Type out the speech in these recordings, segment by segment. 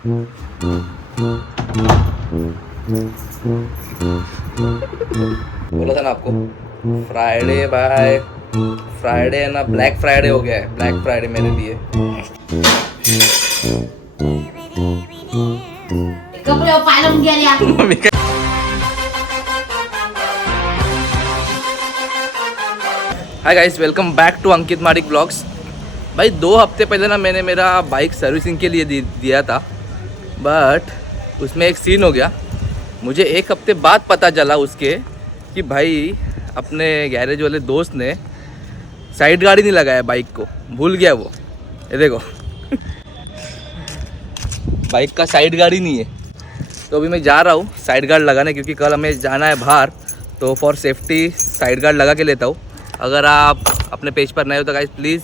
बोला था ना आपको, फ्राइडे बाय फ्राइडे ना, ब्लैक फ्राइडे हो गया है। ब्लैक फ्राइडे मेरे लिए। Hi guys, welcome back to Ankit Madik blogs. भाई 2 हफ्ते पहले ना मैंने मेरा बाइक सर्विसिंग के लिए दिया था, बट उसमें एक सीन हो गया। मुझे 1 हफ्ते बाद पता चला उसके कि भाई अपने गैरेज वाले दोस्त ने साइड गाड़ी नहीं लगाया, बाइक को भूल गया वो। ये देखो बाइक का साइड गाड़ी नहीं है। तो अभी मैं जा रहा हूँ साइड गार्ड लगाने, क्योंकि कल हमें जाना है बाहर, तो फॉर सेफ्टी साइड गार्ड लगा के लेता हूँ। अगर आप अपने पेज पर नए हो तो गाइस प्लीज़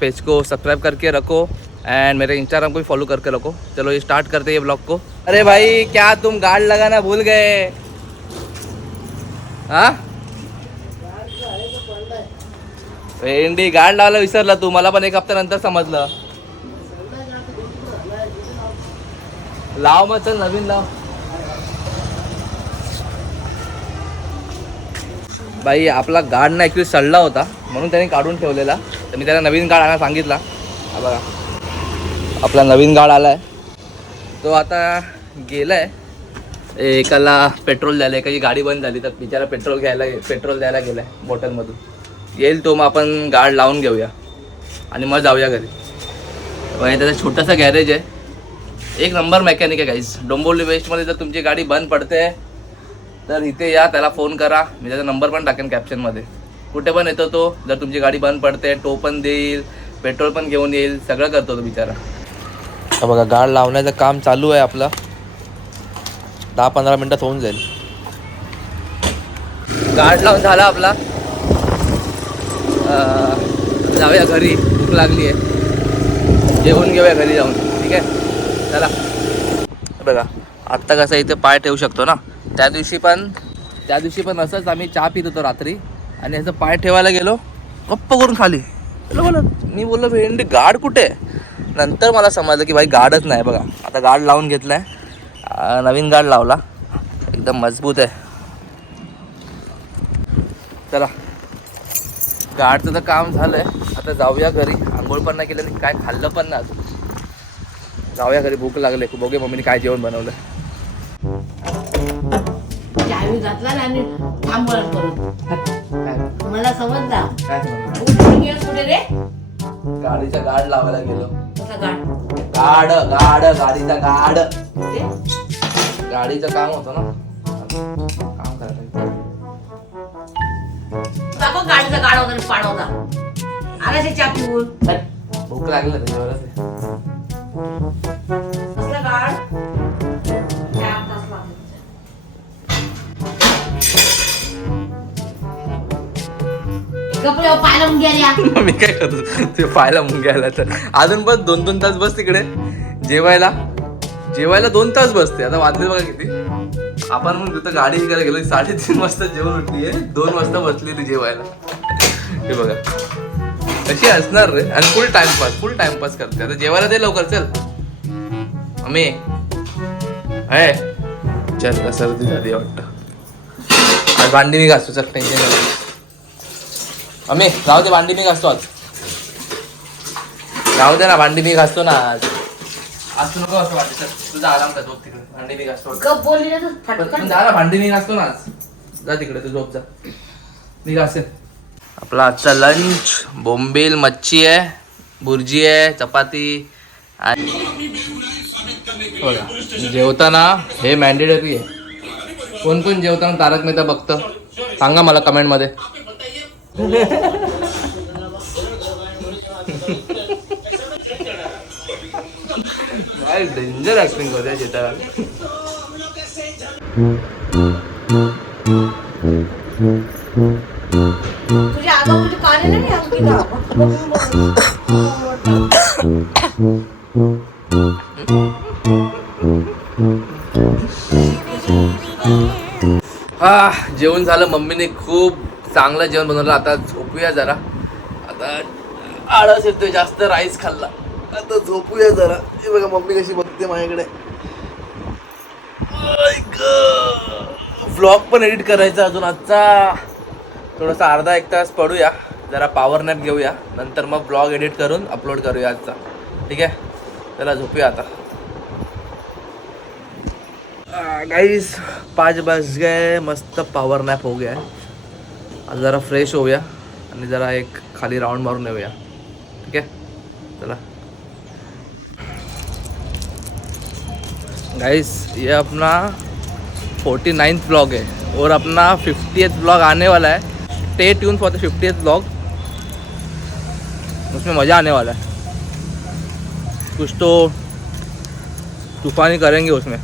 पेज को सब्सक्राइब करके रखो एंड मेरे इंस्टाग्राम को भी फॉलो करके रखो। चलो ये स्टार्ट करते हैं ये ब्लॉग को। अरे भाई क्या तुम गार्ड लगाना भूल गए? हाँ भेंडी गार्ड लावायला विसरला तू, मला पण 1 हफ्त्यानंतर समजलं। लाव मग, चल नवीन लाव। भाई आपला गार्ड ना ॲक्च्युली सडला होता, म्हणून त्याने काढून ठेवलेला, तर मी त्याला नवीन गार्ड आणायला सांगितला। हा बघा आपला नवीन गार्ड आला आहे। तो आता गेला आहे एकाला पेट्रोल द्यायला, एकाची गाडी बंद झाली तर बिचारा पेट्रोल द्यायला गेला आहे बॉटलमधून। येईल तो, मग आपण गार्ड लावून घेऊया आणि मग जाऊया घरी। म्हणजे त्याचा छोटासा गॅरेज आहे, 1 नंबर मेकॅनिक आहे गाईज। डोंबिवली वेस्टमध्ये जर तुमची गाडी बंद पडते तर इथे या, त्याला फोन करा। मी त्याचा नंबर पण टाकेन कॅप्शनमध्ये। कुठे पण येतो तो, जर तुमची गाडी बंद पडते टो पण देईल, पेट्रोल पण घेऊन येईल, सगळं करतो तो बिचारा। हा बघा गार्ड लावण्याचं काम चालू आहे आपलं, 10-15 मिनटात होऊन जाईल। गार्ड लावून झाला आपला, जाऊया घरी, भूक लागली आहे, जेवून घेऊया घरी जाऊन, ठीक आहे? चला बघा आत्ता कसं इथे पाय ठेवू शकतो ना, त्या दिवशी पण असंच आम्ही चहा पित होतो रात्री, आणि असं पाय ठेवायला गेलो, गप्प करून खाली मी बोललो भेंडी गार्ड कुठे? नंतर मला समजलं की भाई गार्डच नाही। बघा आता गार्ड लावून घेतलाय, नवीन गार्ड लावला, एकदम मजबूत आहे। चला गार्डचं तर काम झालंय, आता जाऊया घरी। आंघोळ पण नाही केलं, काय खाल्लं पण नाही अजून। जाऊया घरी, भूक लागले। बघूया मम्मीने काय जेवण बनवलं। घातला आणि मला समजला कुठे रे? गाडीचा गार्ड लावायला गेलो। गाडीचं काम होतं ना, काम करायचं। गाडीचा गाड होता, पाड होता, आला चहा पिऊन। भूक लागली त्याच्यावरच मी काय करतो ते पाहायला मुंग्याला, तर अजून पण 2-2 तास बस तिकडे जेवायला 2 तास बसते। आता वाजले बघा किती, आपण मग तिथं गाडी करायला गेलो 3:30 वाजता जेवण उठली आहे, 2 वाजता बसलेली जेवायला। हे बघा कशी असणार रे, आणि फुल टाइमपास करते। आता जेवायला दे लवकर, चल अमे आहे, चल सर्दी झाली वाटतं। आज भांडी मी घासतो, चल टेन्शन नाही। अमे राहू दे, भांडी मी घासतो आज, राहू दे ना, भांडी मी घासतो ना आज नको असं वाटतं। चल तुझा आराम कर, झोप तिकडे, भांडी मी घासतो। जा ना, भांडी मी घासतो ना आज, जा तिकडे तू झोप, जा मी घासेन। आपला आजचा लंच बोंबील मच्छी आहे, भुर्जी आहे, चपाती आणि जेवताना हे मॅन्डेटरी आहे। कोण कोण जेवताना तारक मेहता बघतं सांगा मला कमेंटमध्ये। काय डेंजर ऍक्टिंग करते जेता। तुझ्या आगामध्ये काढले नाही अंकिता? जेवण झालं, मम्मीने खूप चांगलं जेवण बनवलं। आता झोपूया जरा, आता आळस येतोय, जास्त राईस खाल्ला। आता झोपूया जरा. हे बघा मम्मी कशी बघते माझ्याकडे. व्लॉग पण एडिट करायचा अजून आजचा. थोडासा अर्धा एक तास पडूया, जरा पॉवर नॅप घेऊया, नंतर मग ब्लॉग एडिट करून अपलोड करूया आजचा. ठीक आहे, चला झोपूया आता. गाइस 5 बज गए, मस्त पॉवर नॅप हो गया है. आता जरा फ्रेश होऊया आणि जरा एक खाली राऊंड मारून येऊया. ठीक आहे, चला. गाइस ये अपना 49th ब्लॉग है और अपना 50th ब्लॉग आने वाला है. Stay tune for the 50th blog. उसमें मज़ा आने वाला है. कुछ तो तूफानी करेंगे उसमें.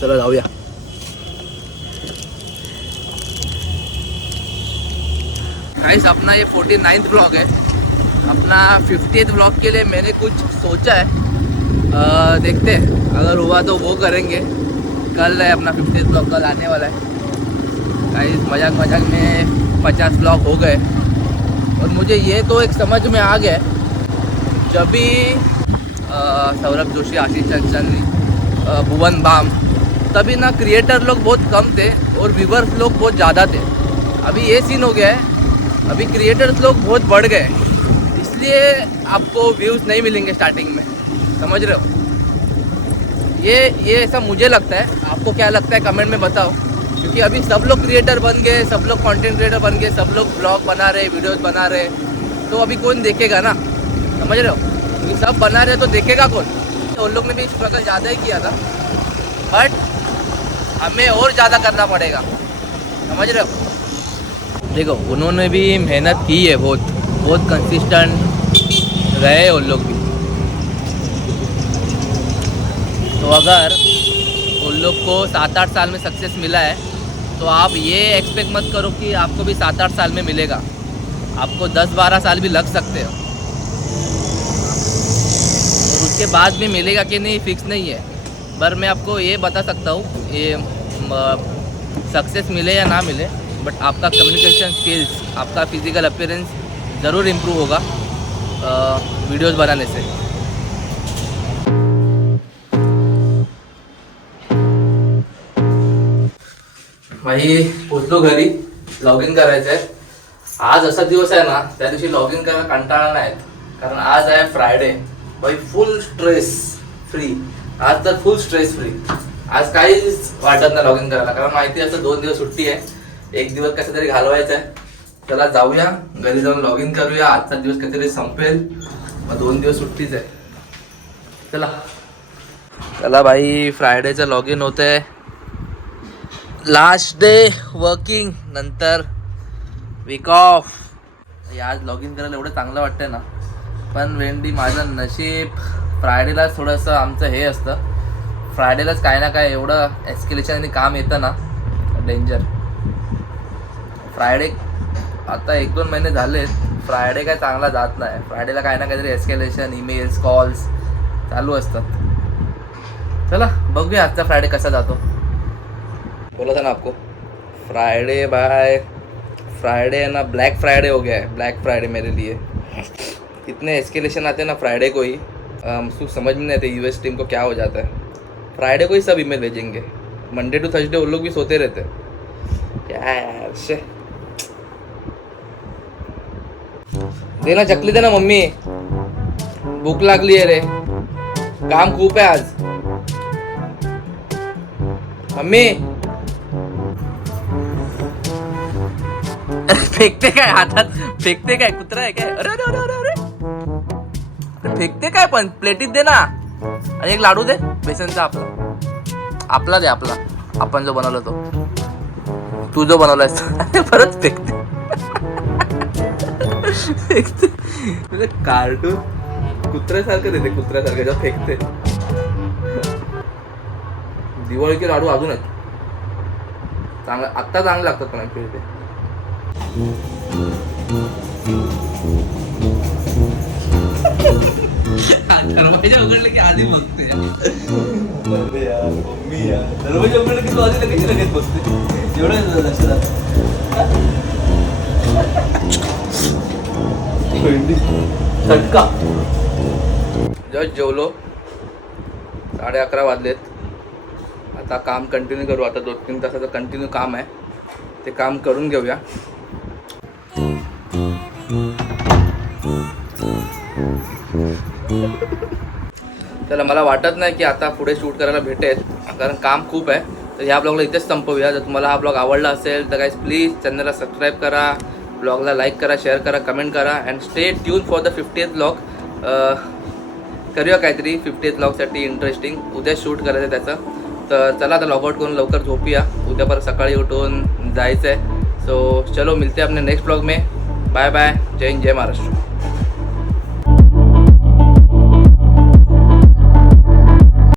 चलो जाऊया. गाइस अपना ये 49th ब्लॉग है. अपना 50th ब्लॉग के लिए मैंने कुछ सोचा है. देखते हैं, अगर हुआ तो वो करेंगे. कल है अपना 50th ब्लॉग, कल आने वाला है. गाइस मजाक मजाक में 50 ब्लॉग हो गए. और मुझे ये तो एक समझ में आ गया है, जब भी सौरभ जोशी, आशीष चंचल, भुवन बाम, तभी ना क्रिएटर लोग बहुत कम थे और व्यूवर्स लोग बहुत ज़्यादा थे. अभी ये सीन हो गया है, अभी क्रिएटर्स लोग बहुत बढ़ गए, इसलिए आपको व्यूज़ नहीं मिलेंगे स्टार्टिंग में. समझ रहे हो? ये ऐसा मुझे लगता है. आपको क्या लगता है कमेंट में बताओ. क्योंकि अभी सब लोग क्रिएटर बन गए, सब लोग कंटेंट क्रिएटर बन गए, सब लोग ब्लॉग बना रहे, वीडियोस बना रहे, तो अभी कौन देखेगा ना. समझ रहे हो? क्योंकि सब बना रहे तो देखेगा कौन. तो उन लोग ने भी स्ट्रगल ज़्यादा ही किया था, बट हमें और ज़्यादा करना पड़ेगा. समझ रहे हो? देखो उन्होंने भी मेहनत की है, बहुत कंसिस्टेंट रहे उन लोग भी. तो अगर उन लोग को 7-8 साल में सक्सेस मिला है, तो आप ये एक्सपेक्ट मत करो कि आपको भी 7-8 साल में मिलेगा. आपको 10-12 साल भी लग सकते हो, और उसके बाद भी मिलेगा कि नहीं फिक्स नहीं है. पर मैं आपको ये बता सकता हूँ, ये सक्सेस मिले या ना मिले, बट आपका कम्युनिकेशन स्किल्स, आपका फिजिकल अपीयरेंस ज़रूर इम्प्रूव होगा वीडियोस बनाने से. भाई पोचलो घरी. लॉग इन करायचं आहे. आज असा दिवस आहे ना, त्या दिवशी लॉग इन करायला कंटाळा नाही, कारण आज आहे फ्रायडे. भाई फुल स्ट्रेस फ्री. आज तर फुल स्ट्रेस फ्री. आज काहीच वाटत नाही लॉग इन करायला, कारण माहिती असं 2 दिवस सुट्टी आहे, 1 दिवस कसं तरी घालवायचं आहे. चला जाऊया घरी, जाऊन लॉग इन करूया. आजचा दिवस कधीतरी संपेल, मग 2 दिवस सुट्टीच आहे. चला भाई, फ्रायडेचं लॉग इन होत आहे. लास्ट डे वर्किंग, नंतर वीक ऑफ. आज लॉग इन करायला एवढं चांगलं वाटतंय ना, पण वेंडी माझं नशीब फ्रायडेलाच थोडंसं आमचं हे असतं. फ्रायडेलाच काय ना काय एवढं एस्केलेशन आणि काम येतं ना, डेंजर. फ्रायडे आता 1-2 महिने झालेत, फ्रायडे काय चांगला जात नाही. फ्रायडेला काय ना काहीतरी एस्केलेशन, ईमेल्स, कॉल्स चालू असतात. चला बघूया आजचा फ्रायडे कसा जातो. बोला था ना आपको, फ्राइडे बाय फ्राइडे है ना, ब्लैक फ्राइडे हो गया है. ब्लैक फ्राइडे मेरे लिए. इतने एस्केलेशन आते हैं ना फ्राइडे को ही, कुछ समझ में नहीं आते यूएस टीम को क्या हो जाता है. फ्राइडे को ही सब ईमेल भेजेंगे, मंडे टू थर्सडे उन लोग भी सोते रहते हैं. क्या यार शे. देना चकली देना मम्मी, भूक लागली आहे रे, काम खूप आहे आज. मम्मी फेकते काय हातात, फेकते काय, कुत्रा आहे काय. अरे अरे अरे अरे फेकते काय, पण प्लेटीत दे ना. आणि एक लाडू दे बेसनचा, आपला दे, आपला आपण जो बनवला तो, तू जो बनवलायस. परत फेकते. फेकते कार्टून कुत्र्यासारखं देते, कुत्र्यासारखं जेव्हा फेकते. दिवाळीचे लाडू अजून आहेत चांगलं, आत्ता चांगले लागतात पण ऍक्च्युली ते. दरवाजा उघडले की आधी बघते दरवाजा उघडले की तू आधी लगेच बघते एवढं लक्षात झटका. जस्ट जेवलो 11:30 वाजलेत. आता काम कंटिन्यू करू. आता 2-3 तासाचं कंटिन्यू काम आहे ते काम करून घेऊया. चला मला वाटत नाही की आता पुढे शूट करायला भेटेल कारण काम खूप आहे. तर ह्या ब्लॉगला इथेच संपवूया. जर तुम्हाला हा ब्लॉग आवडला असेल तर गाईज प्लीज चॅनलला सबस्क्राईब करा, ब्लॉगला लाईक करा, शेअर करा, कमेंट करा and stay tune for the 50th blog. करूया काहीतरी 50th ब्लॉगसाठी इंटरेस्टिंग. उद्या शूट करायचं आहे त्याचं. तर चला आता लॉगआउट करून लवकर झोपूया. उद्या परत सकाळी उठून जायचं आहे. सो चलो मिलते हैं अपने नेक्स्ट ब्लॉग में. Bye bye. जय हिंद, जय महाराष्ट्र.